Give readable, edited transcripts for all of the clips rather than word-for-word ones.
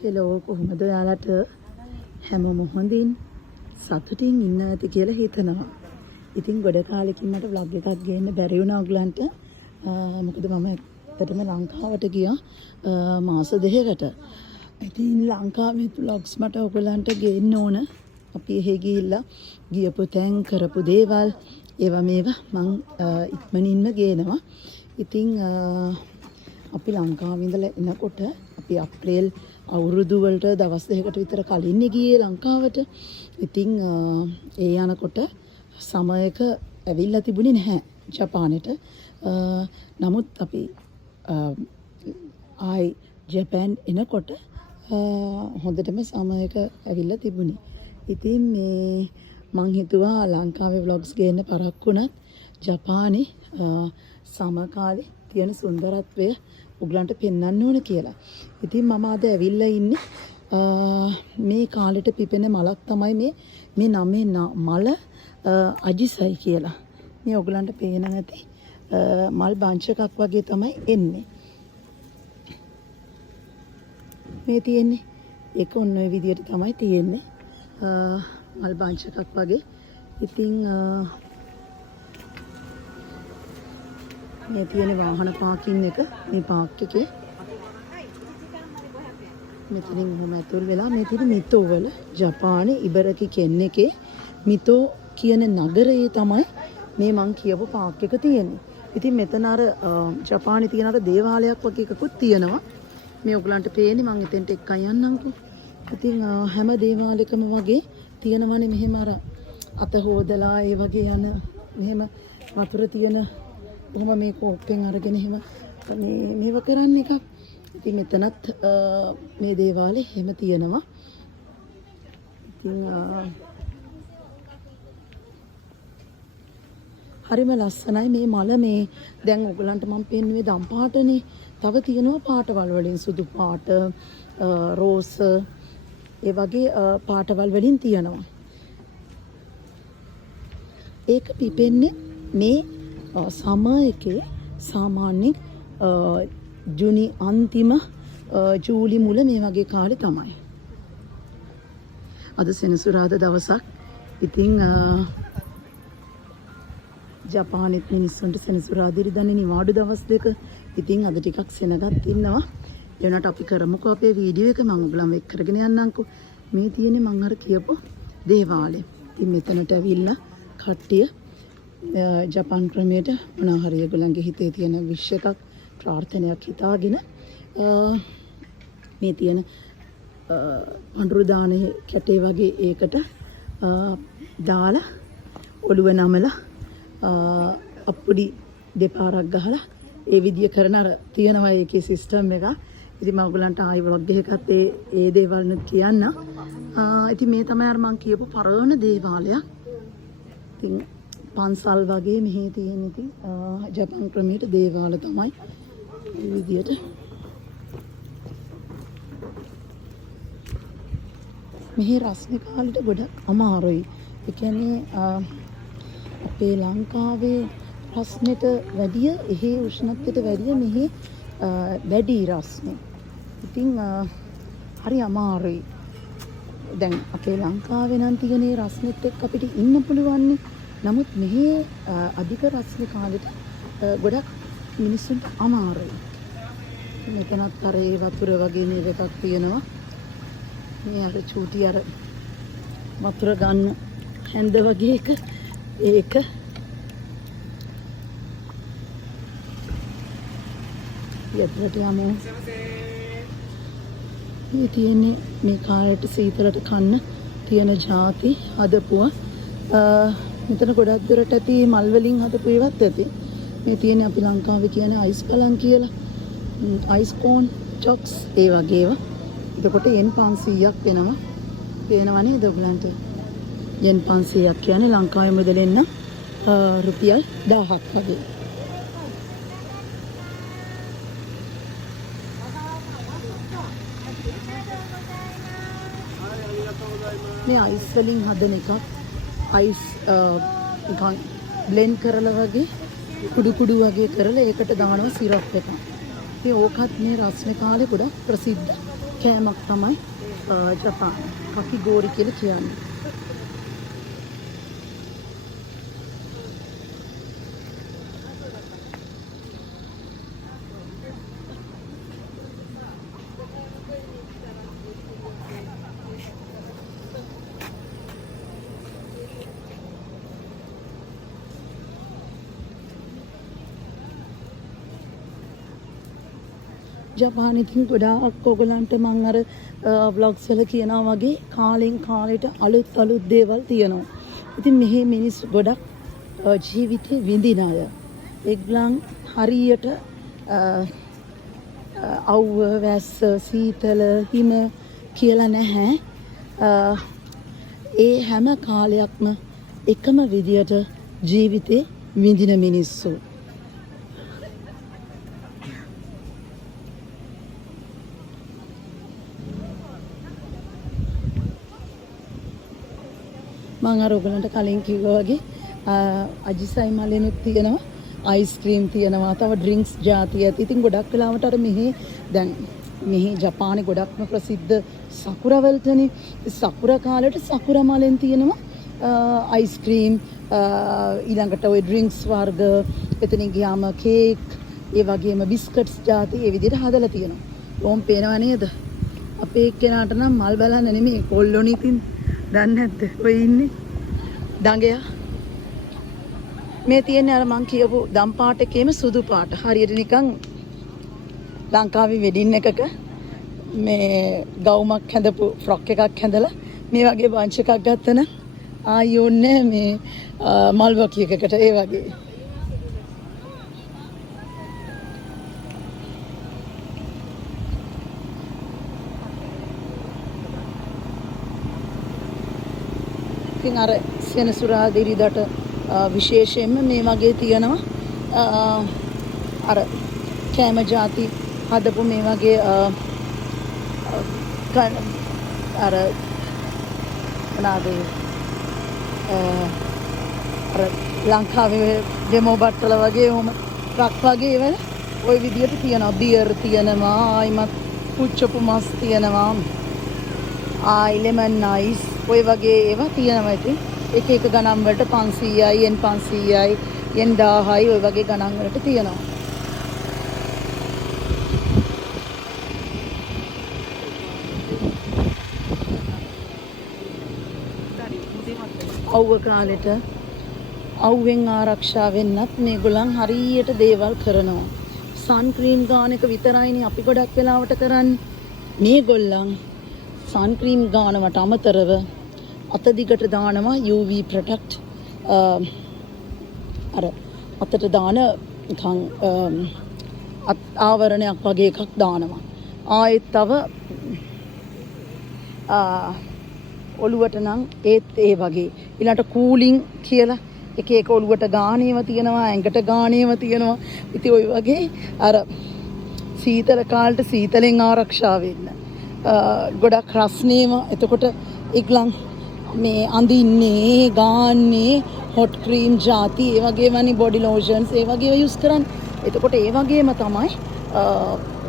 Hello කොහොමද ඔයාලට හැමෝම හොඳින් සතුටින් ඉන්න ඇති කියලා හිතනවා. ඉතින් ගොඩ කාලෙකින් මට vlog එකක් ගේන්න බැරි වුණා ඔයගලන්ට. මොකද මම ඇත්තටම ලංකාවට ගියා මාස 2කට. ඉතින් ලංකාවේ vlogs මට ඔයගලන්ට ගේන්න ඕන. අපි එහෙ ගිහිල්ලා ගියපු තැන් කරපු දේවල් ඒවා මේවා මං ඉක්මනින්ම ගේනවා. ඉතින් අපි ලංකාවේ ඉඳලා එනකොට අපි අප්‍රේල් අවුරුදු වලට දවස් දෙකකට විතර කලින් ගියේ ලංකාවට. ඉතින් ඒ යනකොට සමයක ඇවිල්ලා තිබුණේ නැහැ ජපානෙට. නමුත් අපි ආයි ජපාන් එනකොට හොඳටම සමයක ඇවිල්ලා තිබුණේ. ඉතින් මේ මං හිතුවා ලංකාවේ vlogs ගේන්න පරක්කු වුණත් ජපානයේ සමකාලේ තියෙන සුන්දරත්වය උගලන්ට පෙන්වන්න ඕන කියලා. ඉතින් මම අද ඇවිල්ලා ඉන්නේ මේ කාලෙට පිපෙන මලක් තමයි මේ නමේ මල අජිසයි කියලා. මේ ඔයගලන්ට පේන නැති මල් බංච් එකක් වගේ තමයි එන්නේ. මේ තියෙන්නේ ඒක ඔන්න ඔය විදියට තමයි තියෙන්නේ. මල් බංච් එකක් වගේ. ඉතින් මේ තියෙන වාහන පාකින් එක මේ පාක් එකේ මෙතනින් මොහොම ඇතුල් වෙලා මේ තියෙන මිතෝ වල ජපානයේ ඉබරකි කෙන් එකේ මිතෝ කියන නගරයේ තමයි මේ මං කියපු පාක් එක තියෙන්නේ. ඉතින් මෙතන අර ජපානයේ තියෙන අර දේවාලයක් වගේ එකකුත් තියෙනවා. මේ ඔයගලන්ට පේන්නේ මං එතෙන්ට එක්කන් යන්නම්කෝ. ඉතින් හැම දේවාලයකම වගේ තියෙනවනේ මෙහෙම අර අත හොදලා ඒ වගේ යන මෙහෙම වතුර තියෙන කොහොම මේ කෝප්පෙන් අරගෙන එහෙම මේව කරන්න එකක්. ඉතින් මෙතනත් මේ දේවාලේ එහෙම තියෙනවා. ඉතින් හරිම ලස්සනයි මේ මල මේ දැන් ඔයගලන්ට මම පෙන්නුවේ දම් පාටනේ. තව තියෙනවා පාටවල් වලින් සුදු පාට, රෝස් ඒ වගේ පාටවල් වලින් තියෙනවා. ඒක පිපෙන්නේ මේ සමයකේ සාමාන්‍ය ජුනි අන්තිම ජූලි මුල මේ වගේ කාලේ තමයි. අද සෙනසුරාදා දවසක්. ඉතින් ජපානෙත් මිනිස්සුන්ට සෙනසුරාදා ඉරිදා නිවාඩු දවස් දෙක. ඉතින් අද ටිකක් සෙනගත් ඉන්නවා. ඒ වුණාට අපි කරමුකෝ අපේ වීඩියෝ එක මම ඔයගලම එක්ක කරගෙන යන්නම්කෝ. මේ තියෙන්නේ මම අර කියපු දේවාලය. ඉතින් මෙතනට ඇවිල්ලා කට්ටිය ජපාන් ක්‍රමයට මොනවා හරි ඒගොල්ලන්ගේ හිතේ තියෙන විශ් එකක් ප්‍රාර්ථනයක් හිතාගෙන මේ තියෙන පඳුරු දානේ කැටේ වගේ ඒකට දාලා ඔළුව නමලා අප්පුඩි දෙපාරක් ගහලා ඒ විදිය කරන අර තියෙනවා ඒකේ සිස්ටම් එක. ඉතින් මම ඔයගලන්ට ආයි vlog එකකත් ඒ දේවල් නුත් කියන්න. ඉතින් මේ තමයි අර මම කියපු පරණ දේවාලයක්. ඉතින් පන්සල් වගේ මෙහි තියෙන ඉතින් ජපාන් ක්‍රමයට දේවාල තමයි මේ විදියට. මෙහි රස්නේ කාලෙට ගොඩක් අමාරුයි. ඒ කියන්නේ අපේ ලංකාවේ රස්නෙට වැඩිය එහි උෂ්ණත්වයට වැඩිය මෙහි වැඩි රස්නේ. ඉතින් හරි අමාරුයි. දැන් අපේ ලංකාවේ නම් තියෙන රස්නෙත් එක්ක අපිට ඉන්න පුළුවන්. නමුත් මෙහි අධික රස්නේ කාලෙට ගොඩක් මිනිස්සුන්ට අමාරුයි. මෙතනත් කරේ වතුර වගේ නේද එකක් තියෙනවා. මේ අර චූටි අර වතුර ගන්න හැන්ද වගේ එක ඒක යටට යමු. මේ තියෙන්නේ මේ කායට සීතලට කන්න තියෙන ಜಾති හදපුවා. මෙතන ගොඩක් දුරට ඇති මල් වලින් හදපු ඒවත් ඇති. මේ තියෙන්නේ අපි ලංකාවේ කියන්නේ අයිස් බලන් කියලා. අයිස් කෝන් චොක්ස් ඒ වගේ ඒවා. එතකොට yen 500ක් වෙනවා. පේනවා නේද ඔයගලන්ට? yen 500ක් කියන්නේ ලංකාවේ මුදලෙන් නම් රුපියල් 1000ක් වගේ. මේ අයිස් වලින් හදන එකක්. අයිස් බ්ලෙන්ඩ් කරලා වගේ කුඩු කුඩු වගේ කරලා ඒකට දානවා සිරප් එකක්. ඉතින් ඕකත් මේ රස්නේ කාලේ ගොඩක් ප්‍රසිද්ධ කෑමක් තමයි ජපාන කකිගෝරි කියලා කියන්නේ. ජපාන ඉතින් ගොඩාක් ඔයගලන්ට මම අර vlogs වල කියනවා වගේ කාලෙන් කාලෙට අලුත් දේවල් තියෙනවා. ඉතින් මෙහි මිනිස්සු ගොඩක් ජීවිතේ විඳින අය. ඒගොල්ලන් හරියට අවුව වැස්ස සීතල හිම කියලා නැහැ. ඒ හැම කාලයක්ම එකම විදියට ජීවිතේ විඳින මිනිස්සු. මම අර ඔයගලන්ට කලින් කිව්වා වගේ අජිසයි මලෙනුත් තියෙනවා අයිස්ක්‍රීම් තියෙනවා තව ඩ්‍රින්ක්ස් ජාති ඇති. ඉතින් ගොඩක් වෙලාවට අර මෙහි ජපානයේ ගොඩක්ම ප්‍රසිද්ධ සකුරා වලටනේ. සකුරා කාලේට සකුරා මලෙන් තියෙනවා අයිස්ක්‍රීම් ඊළඟට ওই ඩ්‍රින්ක්ස් වර්ග එතනින් ගියාම කේක් ඒ වගේම බිස්කට්ස් ජාති ඒ විදිහට හදලා තියෙනවා. ඕම් පේනව නේද? අපේ එක්කෙනාට නම් මල් බලන්න නෙමෙයි කොල්ලොනි ඉතින් දන්නේ නැද්ද? ඔය ඉන්නේ දඟයා. මේ තියෙන්නේ අර මං කියපු දම් පාට එකේම සුදු පාට. හරියට නිකන් ලංකාවේ වෙඩින් එකක මේ ගවුමක් හැඳපු ෆ්‍රොක් එකක් හැඳලා මේ වගේ බංච් එකක් ගත්තන ආයෝන්නේ මේ මල්වකි එකකට ඒ වගේ. ඉතින් අර සෙනසුරාදා ඉරිදාට විශේෂයෙන්ම මේ වගේ තියෙනවා අර කෑම ಜಾති හදපු මේ වගේ අර මොනවාද අර ලංකාවේ ඩෙමෝ බට්ටල වගේ ඔහොම ට්‍රක් වගේ ඒවල ওই විදියට තියෙනවා. බියර් තියෙනවා, ආයිමත් පුච්චපු මස් තියෙනවා, ලෙමන් අයිස් ඔය වගේ ඒවා තියෙනවා. ඉතින් එක එක ගණන් වලට 500යි yen 500යි yen 1000යි ඔය වගේ ගණන් වලට තියෙනවා. අවුව කාලෙට අවුවෙන් ආරක්ෂා වෙන්නත් මේගොල්ලන් හරියට දේවල් කරනවා. සන් ක්‍රීම් ගාන එක විතරයිනේ අපි ගොඩක් වෙලාවට කරන්නේ. මේගොල්ලන් සන් ක්‍රීම් ගානවට අමතරව අත දිගට දානවා UV ප්‍රොටෙක්ට් අර අතට දාන නිකන් ආවරණයක් වගේ එකක් දානවා. ආයෙත් තව ඔළුවට නම් ඒත් ඒ වගේ ඊළඟට කූලින් කියලා එක එක ඔළුවට ගානේව තියෙනවා, ඇඟට ගානේව තියෙනවා. ඉතින් ওই වගේ අර සීතල කාලට සීතලෙන් ආරක්ෂා වෙන්න ගොඩක් රස්නේම. එතකොට ඒගොල්ලන් මේ අඳින්නේ ගාන්නේ හොට් ක්‍රීම් ಜಾති ඒ වගේමනේ බොඩි ලෝෂන්ස් ඒ වගේ යූස් කරන්නේ. එතකොට ඒ වගේම තමයි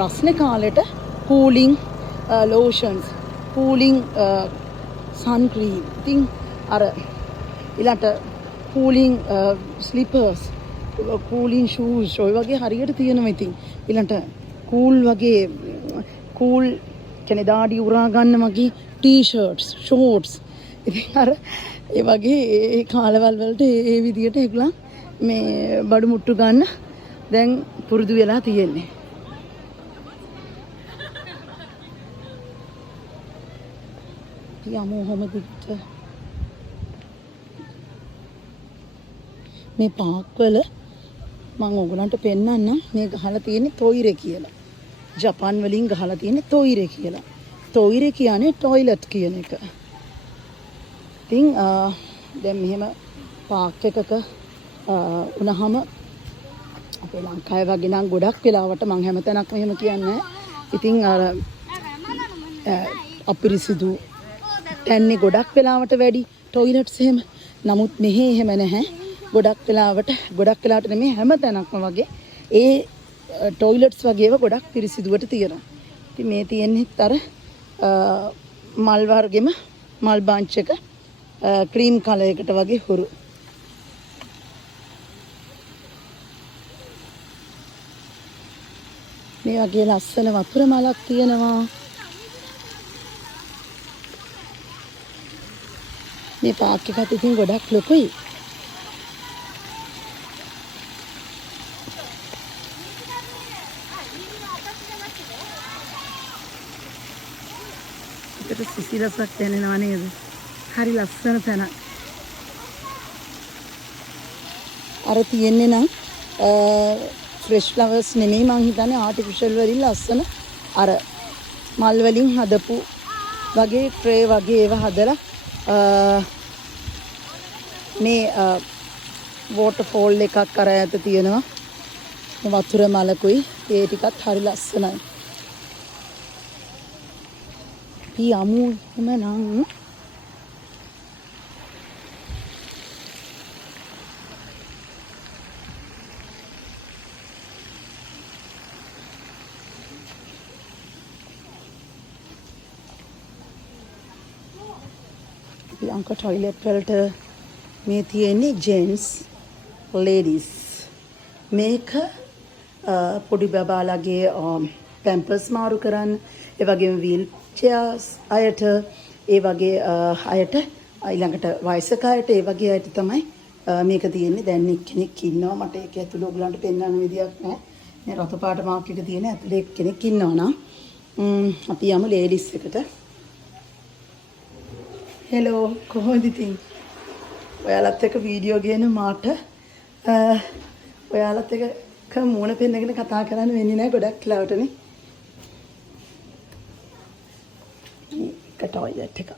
රස්නේ කාලෙට කූලින් ලෝෂන්ස් කූලින් sun cream. ඉතින් අර ඊළඟට කූලින් ස්ලිපර්ස් කූලින් shoes ඔය වගේ හරියට තියෙනවා. ඉතින් ඊළඟට කූල් වගේ කූල් කියන්නේ දාඩි උරා ගන්න වගේ ටී-ෂර්ට්ස් ෂෝට්ස්. ඉතින් අර ඒ වගේ ඒ කාලවල වලට ඒ විදියට ඒගොල්ලන් මේ බඩු මුට්ටු ගන්න දැන් පුරුදු වෙලා තියෙන්නේ. යමු හැම දිගට මේ පාක්වල මම ඔයගලන්ට පෙන්නන්නම්. මේ ගහලා තියෙන්නේ තොයිරේ කියලා. ජපාන් වලින් ගහලා තියෙන්නේ තොයිරේ කියලා. තොයිරේ කියන්නේ টয়ලට් කියන එක. ඉතින් දැන් මෙහෙම පාක් එකක වුණාම අපේ ලංකාවේ වගේ නම් ගොඩක් වෙලාවට මම හැමතැනක්ම එහෙම කියන්නේ. ඉතින් අර අපිරිසිදු තැන්නේ ගොඩක් වෙලාවට වැඩි টয়ලට්ස් එහෙම. නමුත් මෙහෙ එහෙම නැහැ. ගොඩක් වෙලාවට නෙමෙයි හැම තැනක්ම වගේ ඒ টয়ලට්ස් වගේව ගොඩක් පිරිසිදුවට තියෙනවා. ඉතින් මේ තියෙන්නේ අර මල් වර්ගෙම මල් බාන්ච් එක ක්‍රීම් කලර් එකට වගේ හුරු. මේ වගේ ලස්සන වතුර මලක් තියෙනවා. මේ පාක් එකත් ඉතින් ගොඩක් ලොකුයි. ඒකට සිසිලසක් දැනෙනව නේද? හරි ලස්සන තැනක්. අර තියෙන්නේ නම් ෆ්‍රෙෂ් ෆ්ලවර්ස් නෙමෙයි මං හිතන්නේ ආටිෆිෂල් වලින් ලස්සන අර මල් වලින් හදපු වගේ ට්‍රේ වගේ ඒවා හදලා මේ වෝටර්ෆෝල් එකක් අර ඈත තියෙනවා. වතුර මලකුයි ඒ ටිකත් හරි ලස්සනයි. අපි යමු එහෙමනම්. ලංක ටොයිලට් වලට මේ තියෙන්නේ ජෙන්ට්ස් ලේඩීස්. මේක පොඩි බබාලගේ පැම්පර්ස් මාරු කරන්න, ඒ වගේම වීල් චෙයාර්ස් අයට, ඒ වගේ අයට ඊළඟට වයසක අයට, ඒ වගේ අයට තමයි මේක තියෙන්නේ. දැන් එක්කෙනෙක් ඉන්නවා, මට ඒක ඇතුළේ ඔයගලන්ට පෙන්වන්න විදියක් නැහැ. මේ රතු පාට මාක් එක තියෙන ඇතුළේ එක්කෙනෙක් ඉන්නවා නම් අපි යමු ලේඩීස් එකට. හෙලෝ, කොහොමද ඉතින්? ඔයාලත් එක්ක වීඩියෝ ගේන මාට ඔයාලත් එක්ක මූණ පෙන්නගෙන කතා කරන්න වෙන්නේ නැහැ ගොඩක් ලාවටනේ. මේක ටොයිලට් එක.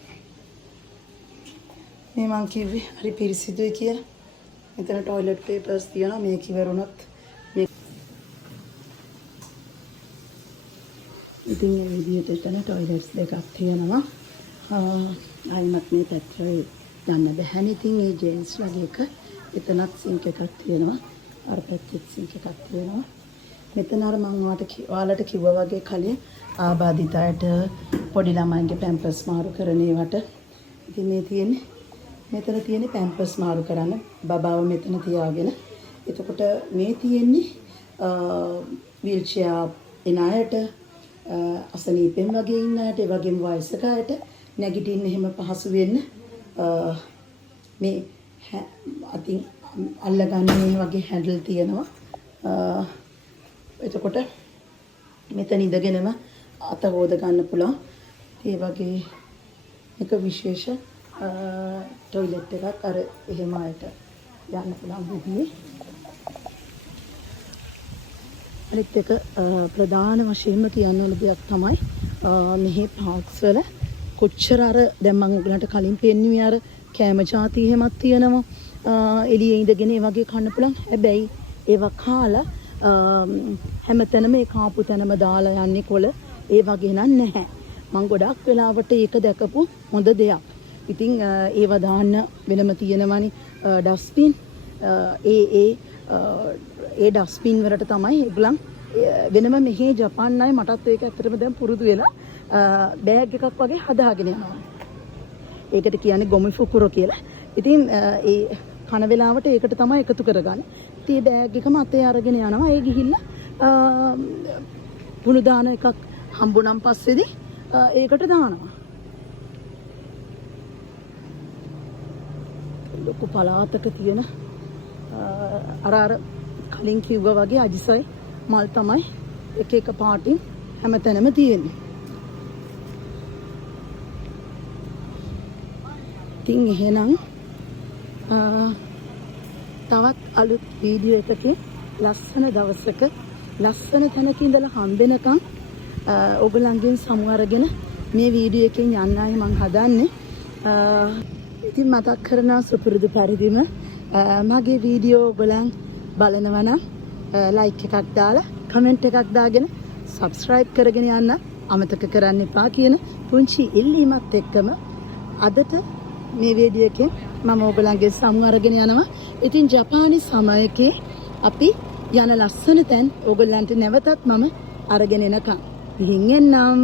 මේ මං කිව්වේ හරි පිරිසිදුයි කියලා. මෙතන ටොයිලට් පේපර්ස් තියෙනවා. මේක ඉවරුණොත් මේ ඉතින් මේ විදිහට එතන ටොයිලට්ස් දෙකක් තියෙනවා. අයිමත් මේ පැත්තට යන්න බැහැ. ඉතින් මේ ජෙන්ට්ස් වගේ එක එතනත් සින්ක් එකක් තියෙනවා. අර පැත්තෙත් සින්ක් එකක් තියෙනවා. මෙතන අර මම ඔයාලට කිව්වා වගේ කලින් ආබාධිත අයට පොඩි ළමයින්ගේ පැම්පර්ස් මාරු කරන ඒවට. ඉතින් මේ තියෙන්නේ මෙතන තියෙන්නේ පැම්පර්ස් මාරු කරන්න බබාව මෙතන තියාගෙන. එතකොට මේ තියෙන්නේ වීල් චෙයාර් එන අයට, අසනීපෙන් වගේ ඉන්න අයට, ඒ වගේම වයසක අයට නැගිටින්න එහෙම පහසු වෙන්න මේ අතින් අල්ලගන්නේ වගේ හැන්ඩල් තියෙනවා. එතකොට මෙතන ඉඳගෙනම අත හොද ගන්න පුළුවන්. ඒ වගේ එක විශේෂ ටොයිලට් එකක් අර එහෙම අයට යන්න පුළුවන් විදිහේ. අනිත් එක ප්‍රධාන වශයෙන්ම කියන්න ඕන දෙයක් තමයි මෙහි පාර්ක්ස් වල කොච්චර අර දැන් මම ඔයගලන්ට කලින් පෙන්නුවේ අර කෑම ಜಾති එහෙමත් තියෙනවා. එළියේ ඉඳගෙන ඒ වගේ කන්න පුළුවන්. හැබැයි ඒවා කාලා හැමතැනම ඒ කාපු තැනම දාලා යන්නේ කොළ ඒ වගේ නන් නැහැ. මම ගොඩක් වෙලාවට ඒක දැකපු හොඳ දෙයක්. ඉතින් ඒවා දාන්න වෙනම තියෙනවනේ ඩස්බින්. ඒ ඩස්බින් වලට තමයි ඒගොල්ලන් වෙනම මෙහි ජපාන් අය මටත් ඒක ඇත්තටම දැන් පුරුදු වෙලා බෑග් එකක් වගේ හදාගෙන යනවා. ඒකට කියන්නේ ගොමි ෆුකුරෝ කියලා. ඉතින් ඒ කන වෙලාවට ඒකට තමයි එකතු කරගන්නේ. ඉතින් මේ බෑග් එකම අතේ අරගෙන යනවා. ඒ ගිහිල්ලා පුණු දාන එකක් හම්බුනම් පස්සේදී ඒකට දානවා. ලොකු පලාතක තියෙන අර කලින් කිව්වා වගේ අජිසයි මල් තමයි එක එක පාටින් හැමතැනම තියෙන්නේ. ඉතින් එහෙනම් තවත් අලුත් වීඩියෝ එකකින් ලස්සන දවසක ලස්සන තැනක ඉඳලා හම්බෙනකම් ඔයගලන්ගෙන් සමු අරගෙන මේ වීඩියෝ එකෙන් යන්නයි මම හදන්නේ. ඉතින් මතක් කරනවා සුපුරුදු පරිදිම මගේ වීඩියෝ ඔයගලන් බලනවා නම් ලයික් එකක් දාලා කමෙන්ට් එකක් දාගෙන සබ්ස්ක්‍රයිබ් කරගෙන යන්න අමතක කරන්න එපා කියන පුංචි ඉල්ලීමත් එක්කම අදට මේ වීඩියෝ එකෙන් මම ඔයගලන්ගේ සමු අරගෙන යනවා. ඉතින් ජපානි සමයකේ අපි යන ලස්සන තැන් ඔයගලන්ට නැවතත් මම අරගෙන එනකම් ගිහින් එන්නම්.